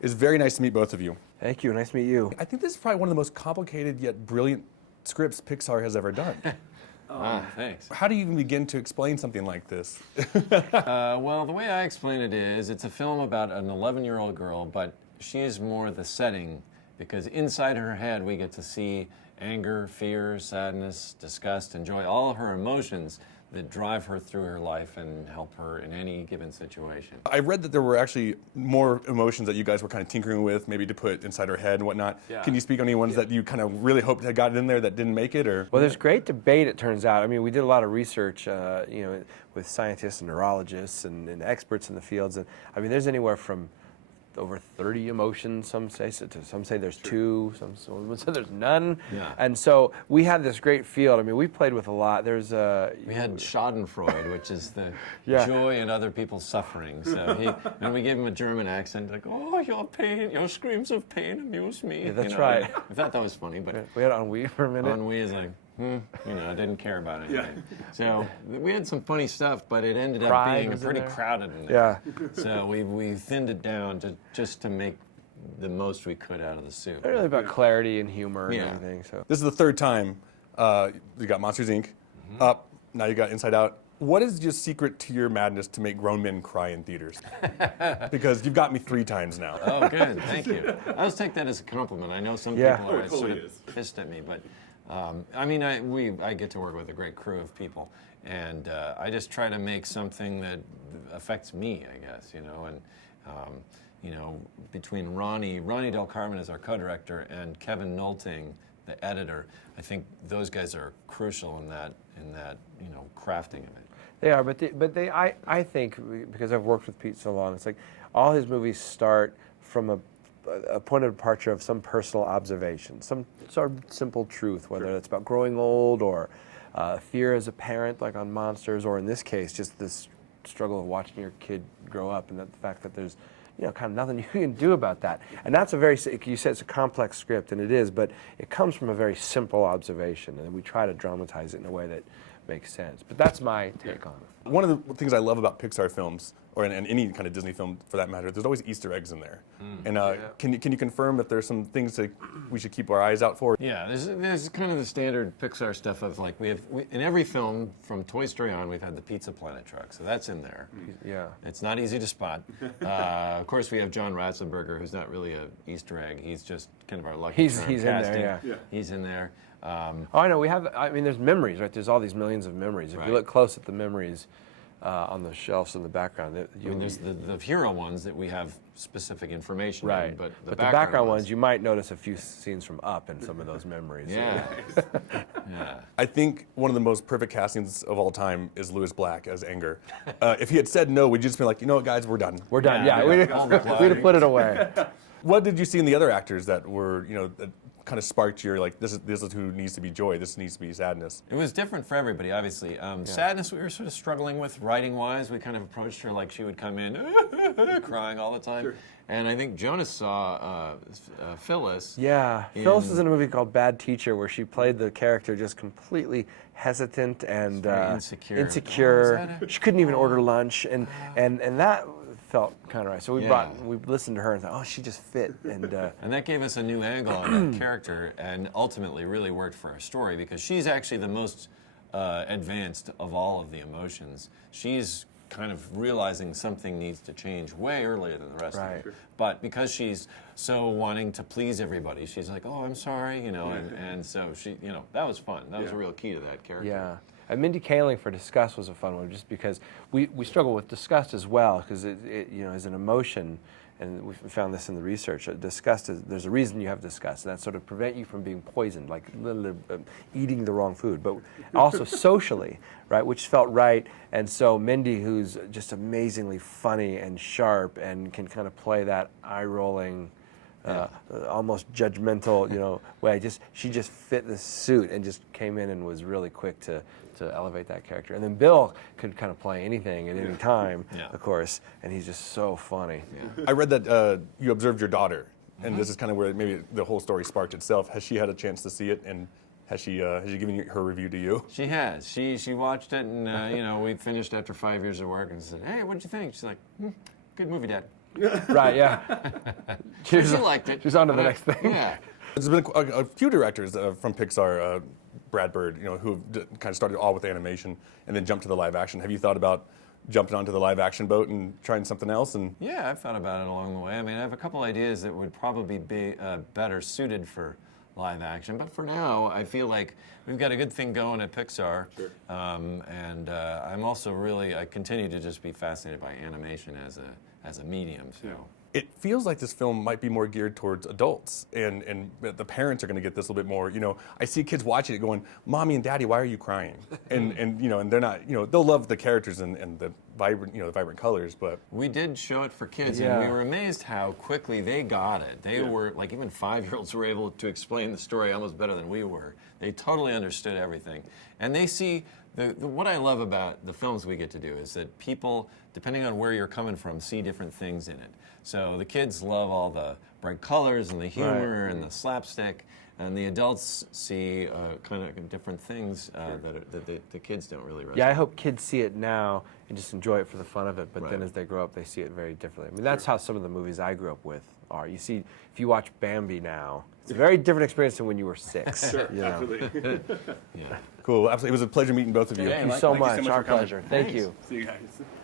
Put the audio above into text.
It's very nice to meet both of you. Thank you. Nice to meet you. I think this is probably one of the most complicated yet brilliant scripts Pixar has ever done. Thanks. How do you even begin to explain something like this? Well, the way I explain it is, it's a film about an 11-year-old girl, but she is more the setting, because inside her head we get to see anger, fear, sadness, disgust, and joy, all her emotions that drive her through her life and help her in any given situation. I read that there were actually more emotions that you guys were kind of tinkering with, maybe to put inside her head and whatnot. Yeah. Can you speak on any ones that you kind of really hoped had gotten in there that didn't make it, or? Well, there's great debate, it turns out. I mean, we did a lot of research, with scientists and neurologists and experts in the fields. And I mean, there's anywhere from over 30 emotions. Some say there's two. Some say there's none. Yeah. And so we had this great field. I mean, we played with a lot. We had Schadenfreude, which is the Yeah. joy in other people's suffering. So and we gave him a German accent, like, "Oh, your screams of pain amuse me." Yeah, that's right. I thought that was funny, but We had ennui for a minute. ennui is like, I didn't care about it. Yeah. So we had some funny stuff, but it ended up Pride being was in pretty there. crowded in there. Yeah. So we thinned it down just to make the most we could out of the soup. Really about clarity and humor and Yeah. everything. So This is the third time you got Monsters, Inc. Up, now you got Inside Out. What is your secret to your madness to make grown men cry in theaters? Because you've got me 3 times now. Oh, good. Thank you. I always take that as a compliment. I know some Yeah. people are It totally sort is. of pissed at me, but I get to work with a great crew of people, and I just try to make something that affects me, I guess, and between Ronnie Del Carmen is our co-director, and Kevin Nolting, the editor, I think those guys are crucial in that crafting of it. they are, I think, because I've worked with Pete so long, it's like all his movies start from a point of departure of some personal observation, some sort of simple truth, whether it's about growing old or fear as a parent, like on Monsters, or in this case, just this struggle of watching your kid grow up, and the fact that there's kind of nothing you can do about that. And that's you said it's a complex script, and it is, but it comes from a very simple observation, and we try to dramatize it in a way that makes sense. But that's my take on it. One of the things I love about Pixar films, or in any kind of Disney film for that matter, there's always Easter eggs in there. And can you confirm that there's some things that we should keep our eyes out for? Yeah, there's kind of the standard Pixar stuff of like in every film from Toy Story on, we've had the Pizza Planet truck, so that's in there. Yeah. It's not easy to spot. Of course, we have John Ratzenberger, who's not really an Easter egg. He's just kind of our lucky He's charm in there, casting. yeah. He's in there. Oh, I know. There's memories, right? There's all these millions of memories. If Right. you look close at the memories on the shelves in the background, There's the hero ones that we have specific information right. on, but the background ones, you might notice a few scenes from Up in some of those memories. Yeah. Yeah. I think one of the most perfect castings of all time is Louis Black as Anger. If he had said no, we'd just be like, you know what, guys, we're done. We're done. Yeah, Yeah, yeah. we'd have put it away. What did you see in the other actors that were, that kind of sparked your, like, this is who needs to be joy, this needs to be sadness? It was different for everybody, obviously. Sadness we were sort of struggling with writing-wise. We kind of approached her like she would come in crying all the time. Sure. And I think Jonas saw Phyllis. Yeah, Phyllis is in a movie called Bad Teacher, where she played the character just completely hesitant and insecure. She couldn't even order lunch, and that felt kind of right. So we listened to her and thought, oh, she just fit. And that gave us a new angle on that character, and ultimately really worked for our story, because she's actually the most advanced of all of the emotions. She's kind of realizing something needs to change way earlier than the rest of them. But because she's so wanting to please everybody, she's like, oh, I'm sorry, and so she, that was fun. That was a real key to that character. Yeah. And Mindy Kaling for Disgust was a fun one, just because we struggle with disgust as well, because it is an emotion, and we found this in the research. Disgust there's a reason you have disgust, and that's sort of prevent you from being poisoned, like literally eating the wrong food, but also socially, right, which felt right. And so Mindy, who's just amazingly funny and sharp and can kind of play that eye-rolling, almost judgmental, way. She just fit the suit and just came in and was really quick to elevate that character. And then Bill could kind of play anything at any time, of course, and he's just so funny. Yeah. I read that you observed your daughter, and this is kind of where maybe the whole story sparked itself. Has she had a chance to see it, and has she given her review to you? She has. She watched it, and we finished after 5 years of work, and said, "Hey, what'd you think?" She's like, "Good movie, Dad." Right, yeah. She liked it. She's on to the next thing. Yeah. There's been a few directors from Pixar, Brad Bird, who kind of started all with animation and then jumped to the live action. Have you thought about jumping onto the live action boat and trying something else? And Yeah, I've thought about it along the way. I mean, I have a couple ideas that would probably be better suited for live action. But for now, I feel like we've got a good thing going at Pixar. Sure. And I'm also I continue to just be fascinated by animation as a medium. So. yeah. It feels like this film might be more geared towards adults, and the parents are going to get this a little bit more. I see kids watching it going, "Mommy and Daddy, why are you crying?" and they're not. They'll love the characters and the vibrant colors, but We did show it for kids, Yeah. and we were amazed how quickly they got it. They were, like, even 5-year-olds were able to explain the story almost better than we were. They totally understood everything. And they see, what I love about the films we get to do is that people, depending on where you're coming from, see different things in it. So the kids love all the bright colors and the humor and the slapstick, and the adults see kind of different things that the kids don't really resonate. Yeah, I hope kids see it now and just enjoy it for the fun of it, but then Right. as they grow up, they see it very differently. I mean, that's how some of the movies I grew up with are. You see, if you watch Bambi now, it's a very different experience than when you were 6. sure, you know? absolutely. Yeah. Cool. Absolutely. It was a pleasure meeting both of you. Yeah, Thank you like- so thank you so much. much Our for coming. pleasure. Thank Thanks. you. See you guys.